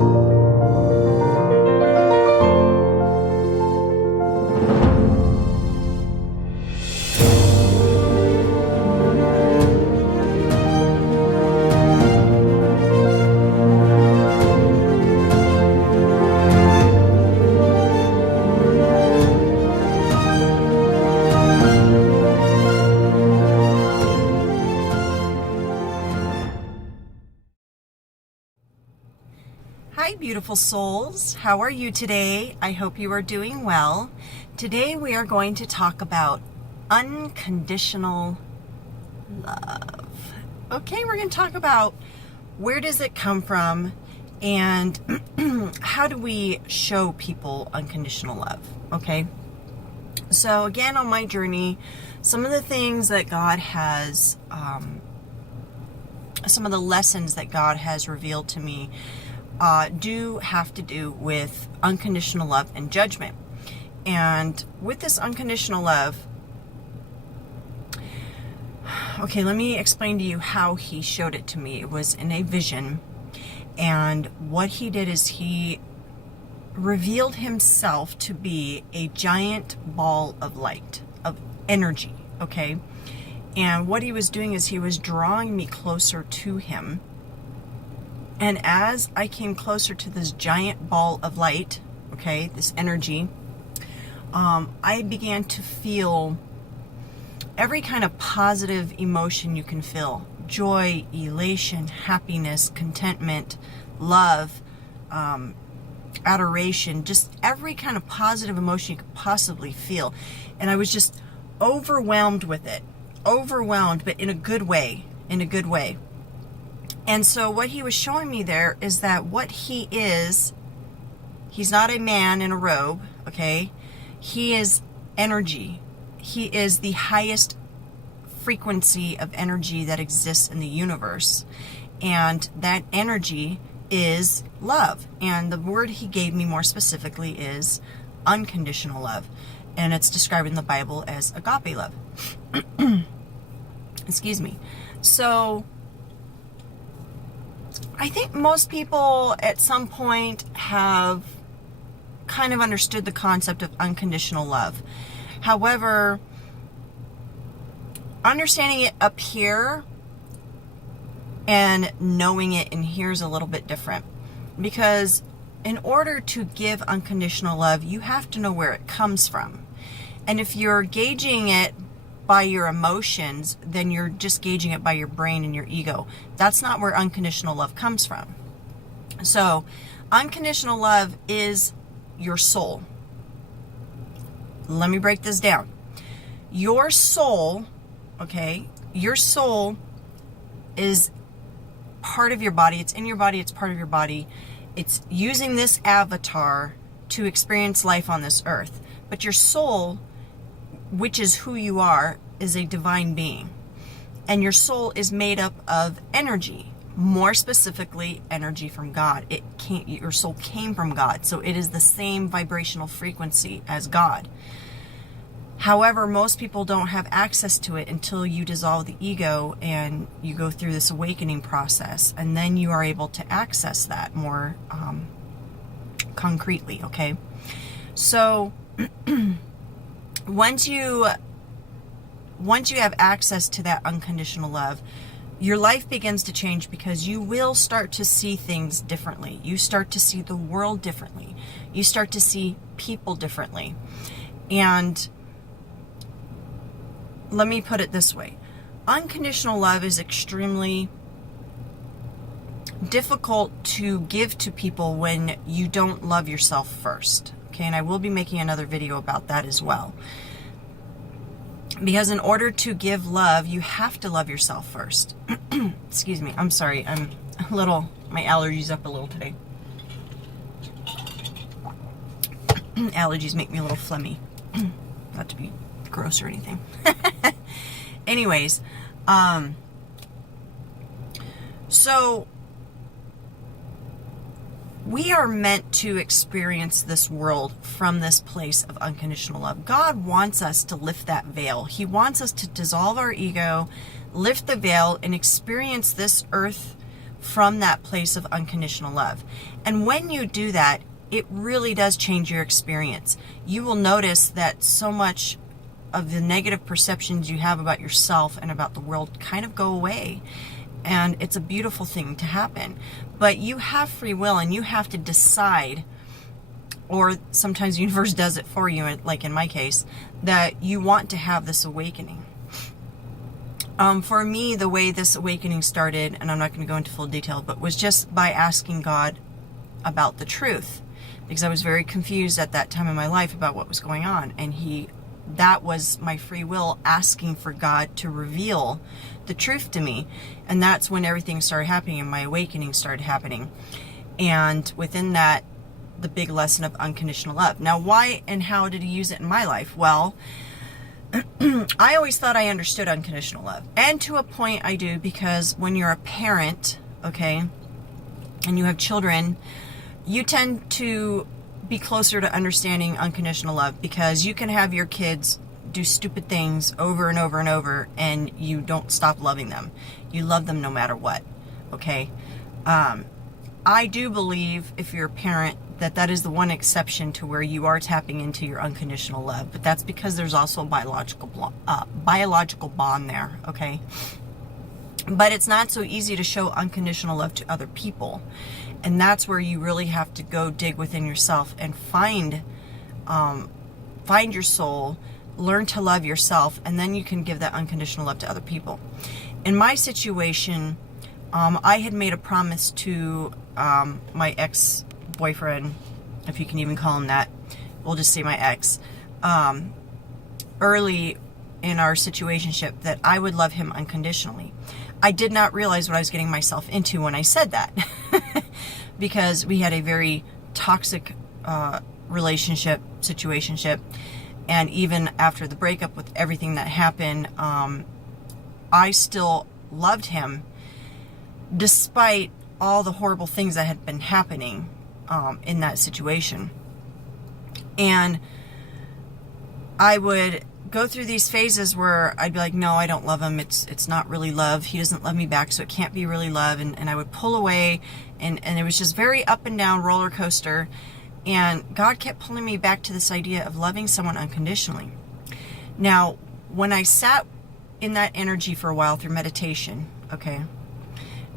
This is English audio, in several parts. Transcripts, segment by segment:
Hi beautiful souls, how are you today? I hope you are doing well. Today we are going to talk about unconditional love. Okay, we're going to talk about where does it come from and how do we show people unconditional love, okay? So again, on my journey, some of the things that God has, some of the lessons that God has revealed to me do have to do with unconditional love and judgment. And with this unconditional love, okay, let me explain to you how he showed it to me. It was in a vision. And what he did is he revealed himself to be a giant ball of light, of energy, okay? And what he was doing is he was drawing me closer to him. And as I came closer to this giant ball of light, okay, this energy, I began to feel every kind of positive emotion you can feel. Joy, elation, happiness, contentment, love, adoration, just every kind of positive emotion you could possibly feel. And I was just overwhelmed with it. Overwhelmed, but in a good way, in a good way. And so what he was showing me there is that what he is, he's not a man in a robe, okay? He is energy. He is the highest frequency of energy that exists in the universe. And that energy is love. And the word he gave me more specifically is unconditional love. And it's described in the Bible as agape love. Excuse me. So I think most people at some point have kind of understood the concept of unconditional love. However, understanding it up here and knowing it in here is a little bit different. Because in order to give unconditional love, you have to know where it comes from. And if you're gauging it by your emotions, then you're just gauging it by your brain and your ego. That's not where unconditional love comes from. So, unconditional love is your soul. Let me break this down. Your soul, okay, your soul is part of your body. It's in your body. It's part of your body. It's using this avatar to experience life on this earth. But your soul, which is who you are, is a divine being. And your soul is made up of energy, more specifically energy from God. Your soul came from God, so it is the same vibrational frequency as God. However, most people don't have access to it until you dissolve the ego and you go through this awakening process, and then you are able to access that more concretely, okay? So once you have access to that unconditional love, your life begins to change because you will start to see things differently. You start to see the world differently. You start to see people differently. And let me put it this way. Unconditional love is extremely difficult to give to people when you don't love yourself first. Okay, and I will be making another video about that as well. Because in order to give love, you have to love yourself first. Excuse me, I'm sorry, my allergies up a little today. Allergies make me a little phlegmy. Not to be gross or anything. Anyways, so we are meant to experience this world from this place of unconditional love. God wants us to lift that veil. He wants us to dissolve our ego, lift the veil, and experience this earth from that place of unconditional love. And when you do that, it really does change your experience. You will notice that so much of the negative perceptions you have about yourself and about the world kind of go away. And it's a beautiful thing to happen. But you have free will, and you have to decide, or sometimes the universe does it for you, like in my case, that you want to have this awakening. For me, the way this awakening started, and I'm not going to go into full detail, but was just by asking God about the truth. Because I was very confused at that time in my life about what was going on. And that was my free will asking for God to reveal the truth to me. And that's when everything started happening and my awakening started happening. And within that, the big lesson of unconditional love. Now, why and how did he use it in my life? Well, I always thought I understood unconditional love. And to a point I do, because when you're a parent, okay, and you have children, you tend to be closer to understanding unconditional love, because you can have your kids do stupid things over and over and over, and you don't stop loving them. You love them no matter what, okay? I do believe, if you're a parent, that is the one exception to where you are tapping into your unconditional love, but that's because there's also a biological bond there, okay? But it's not so easy to show unconditional love to other people. And that's where you really have to go dig within yourself and find your soul, learn to love yourself, and then you can give that unconditional love to other people. In my situation, I had made a promise to my ex-boyfriend, if you can even call him that, we'll just say my ex, early in our situationship, that I would love him unconditionally. I did not realize what I was getting myself into when I said that. Because we had a very toxic relationship, situationship, and even after the breakup, with everything that happened, I still loved him despite all the horrible things that had been happening in that situation. And I would go through these phases where I'd be like, no, I don't love him. It's not really love. He doesn't love me back, so it can't be really love. And I would pull away, and it was just very up and down roller coaster. And God kept pulling me back to this idea of loving someone unconditionally. Now, when I sat in that energy for a while through meditation, okay,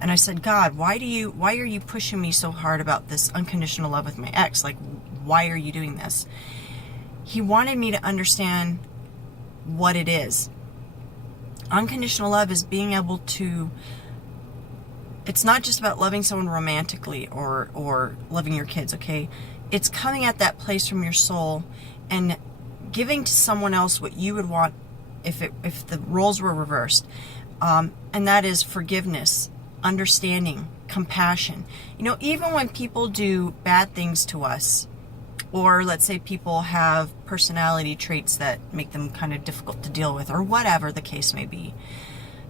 and I said, God, why are you pushing me so hard about this unconditional love with my ex? Like, why are you doing this? He wanted me to understand what it is. Unconditional love is being able to, it's not just about loving someone romantically or loving your kids, okay? It's coming at that place from your soul and giving to someone else what you would want if the roles were reversed. And that is forgiveness, understanding, compassion. You know, even when people do bad things to us, or let's say people have personality traits that make them kind of difficult to deal with, or whatever the case may be,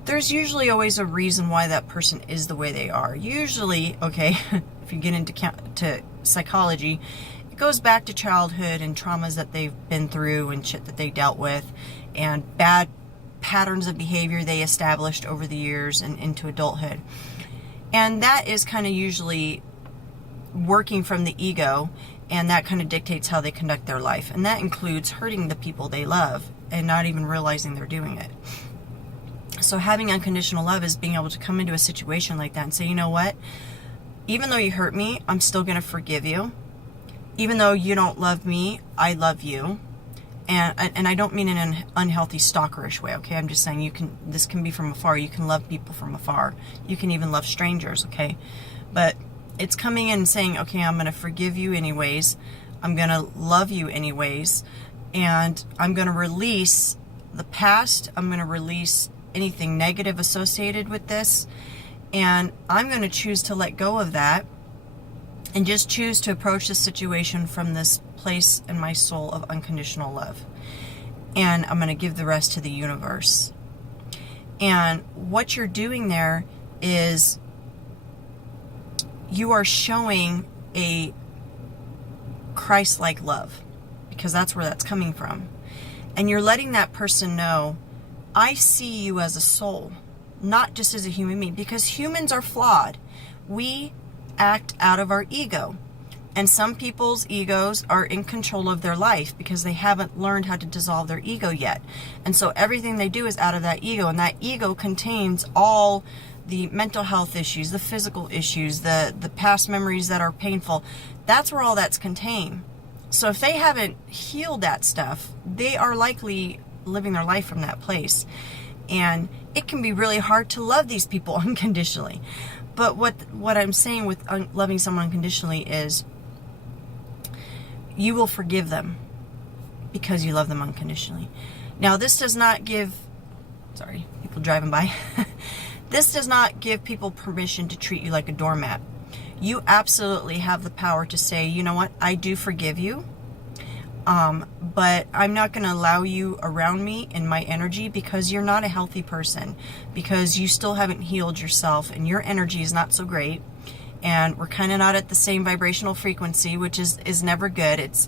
there's usually always a reason why that person is the way they are. Usually, okay, if you get into psychology, it goes back to childhood and traumas that they've been through and shit that they dealt with, and bad patterns of behavior they established over the years and into adulthood. And that is kind of usually working from the ego, and that kind of dictates how they conduct their life. And that includes hurting the people they love and not even realizing they're doing it. So having unconditional love is being able to come into a situation like that and say, you know what? Even though you hurt me, I'm still going to forgive you. Even though you don't love me, I love you. And I don't mean in an unhealthy stalkerish way, okay? I'm just saying this can be from afar. You can love people from afar. You can even love strangers, okay? But it's coming in and saying, okay, I'm going to forgive you anyways. I'm going to love you anyways. And I'm going to release the past. I'm going to release anything negative associated with this. And I'm going to choose to let go of that and just choose to approach the situation from this place in my soul of unconditional love. And I'm going to give the rest to the universe. And what you're doing there is you are showing a Christ-like love, because that's where that's coming from. And you're letting that person know, I see you as a soul, not just as a human being, because humans are flawed. we act out of our ego. And some people's egos are in control of their life because they haven't learned how to dissolve their ego yet. And so everything they do is out of that ego, and that ego contains all the mental health issues, the physical issues, the past memories that are painful. That's where all that's contained. So if they haven't healed that stuff, they are likely living their life from that place. And it can be really hard to love these people unconditionally. But what I'm saying with loving someone unconditionally is you will forgive them because you love them unconditionally. Now, this does not give, sorry, people driving by. This does not give people permission to treat you like a doormat. You absolutely have the power to say, you know what, I do forgive you, but I'm not going to allow you around me in my energy because you're not a healthy person, because you still haven't healed yourself and your energy is not so great. And we're kind of not at the same vibrational frequency, which is never good. It's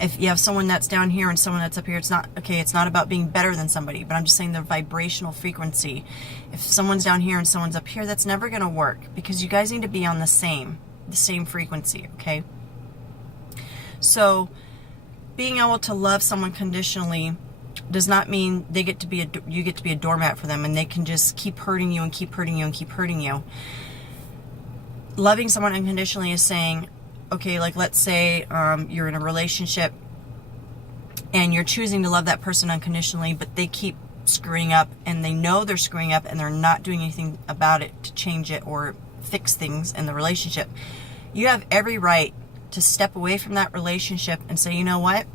if you have someone that's down here and someone that's up here, it's not okay. It's not about being better than somebody, but I'm just saying the vibrational frequency. If someone's down here and someone's up here, that's never going to work, because you guys need to be on the same frequency. Okay. So being able to love someone conditionally does not mean you get to be a doormat for them and they can just keep hurting you and keep hurting you and keep hurting you. Loving someone unconditionally is saying, okay, like let's say you're in a relationship and you're choosing to love that person unconditionally, but they keep screwing up and they know they're screwing up and they're not doing anything about it to change it or fix things in the relationship. You have every right to step away from that relationship and say, you know what?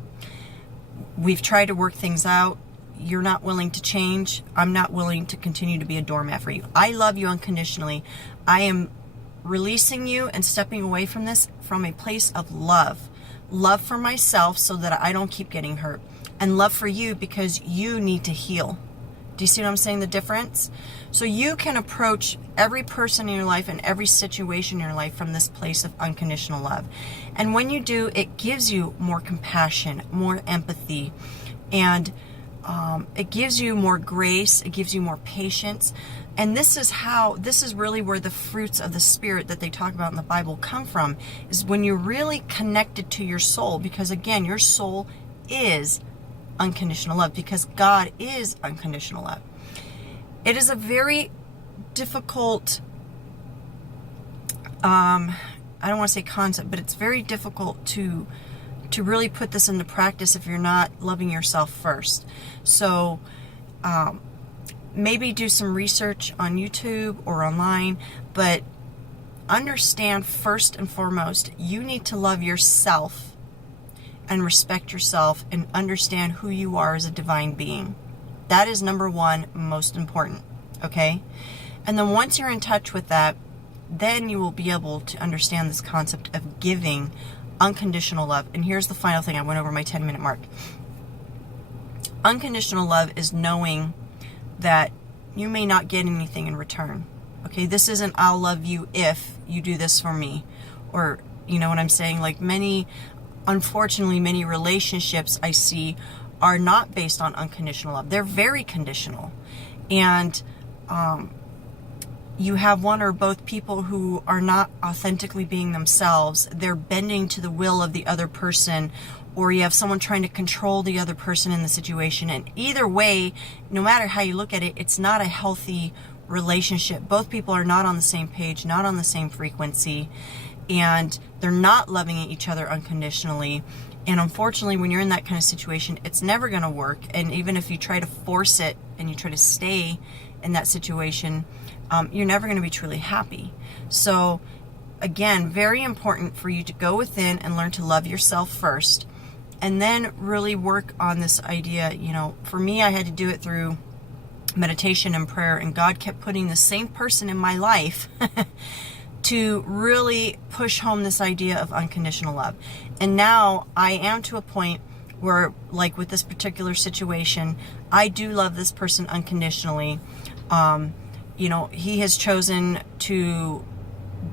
We've tried to work things out. You're not willing to change. I'm not willing to continue to be a doormat for you. I love you unconditionally. I am releasing you and stepping away from this from a place of love. Love for myself so that I don't keep getting hurt. And love for you because you need to heal. Do you see what I'm saying, the difference? So you can approach every person in your life and every situation in your life from this place of unconditional love. And when you do, it gives you more compassion, more empathy, and it gives you more grace, it gives you more patience. And this is really where the fruits of the Spirit that they talk about in the Bible come from, is when you're really connected to your soul, because again, your soul is unconditional love, because God is unconditional love. It is a very difficult, I don't want to say concept, but it's very difficult to really put this into practice if you're not loving yourself first. So maybe do some research on YouTube or online, but understand first and foremost, you need to love yourself and respect yourself and understand who you are as a divine being. That is number one, most important, okay? And then once you're in touch with that, then you will be able to understand this concept of giving unconditional love. And here's the final thing. I went over my 10-minute mark. Unconditional love is knowing that you may not get anything in return. Okay, this isn't I'll love you if you do this for me. Or, you know what I'm saying? Like unfortunately, many relationships I see are not based on unconditional love. They're very conditional. And you have one or both people who are not authentically being themselves. They're bending to the will of the other person, or you have someone trying to control the other person in the situation. And either way, no matter how you look at it, it's not a healthy relationship. Both people are not on the same page, not on the same frequency, and they're not loving each other unconditionally. And unfortunately, when you're in that kind of situation, it's never going to work. And even if you try to force it and you try to stay in that situation, you're never going to be truly happy. So again, very important for you to go within and learn to love yourself first, and then really work on this idea. You know, for me, I had to do it through meditation and prayer, and God kept putting the same person in my life to really push home this idea of unconditional love. And now I am to a point where, like with this particular situation, I do love this person unconditionally. You know, he has chosen to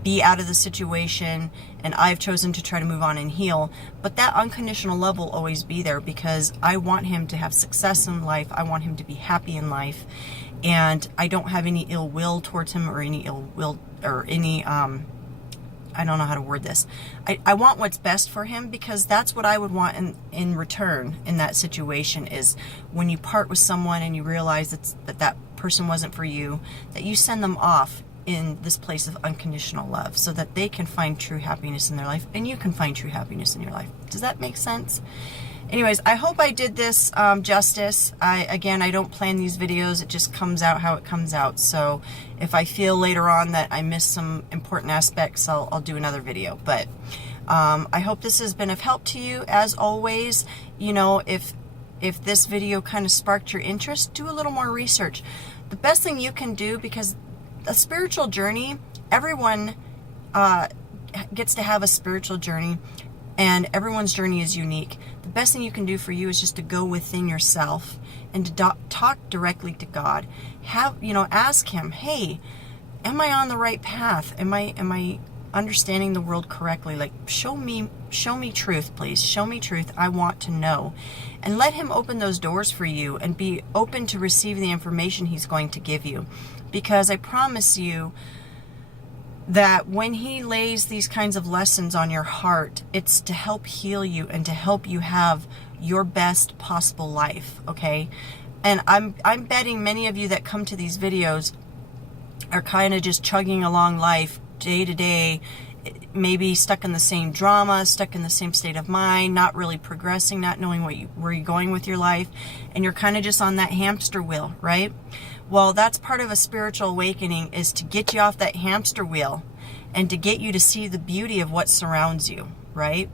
be out of the situation, and I've chosen to try to move on and heal. But that unconditional love will always be there, because I want him to have success in life. I want him to be happy in life. and I don't have any ill will towards him, or any ill will, or any, I don't know how to word this. I want what's best for him, because that's what I would want in return in that situation, is when you part with someone and you realize that person wasn't for you, that you send them off in this place of unconditional love so that they can find true happiness in their life and you can find true happiness in your life. Does that make sense? Anyways, I hope I did this justice. Again, I don't plan these videos. It just comes out how it comes out. So if I feel later on that I missed some important aspects, I'll do another video. But I hope this has been of help to you. As always, you know, if this video kind of sparked your interest, do a little more research. The best thing you can do, because a spiritual journey, everyone gets to have a spiritual journey, and everyone's journey is unique. The best thing you can do for you is just to go within yourself and to talk directly to God. Ask him, hey, am I on the right path? Am I understanding the world correctly? Like, show me truth, please. Show me truth. I want to know. And let him open those doors for you and be open to receive the information he's going to give you. Because I promise you that when he lays these kinds of lessons on your heart, it's to help heal you and to help you have your best possible life, okay? And I'm betting many of you that come to these videos are kind of just chugging along life day to day, maybe stuck in the same drama, stuck in the same state of mind, not really progressing, not knowing where you're going with your life, and you're kind of just on that hamster wheel, right? Well, that's part of a spiritual awakening, is to get you off that hamster wheel and to get you to see the beauty of what surrounds you, right?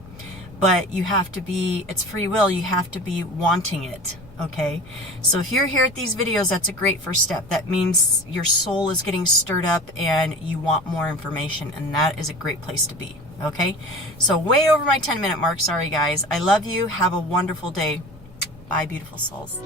But you have to be, it's free will, you have to be wanting it, okay? So if you're here at these videos, that's a great first step. That means your soul is getting stirred up and you want more information, and that is a great place to be, okay? So way over my 10-minute mark, sorry guys. I love you. Have a wonderful day. Bye, beautiful souls.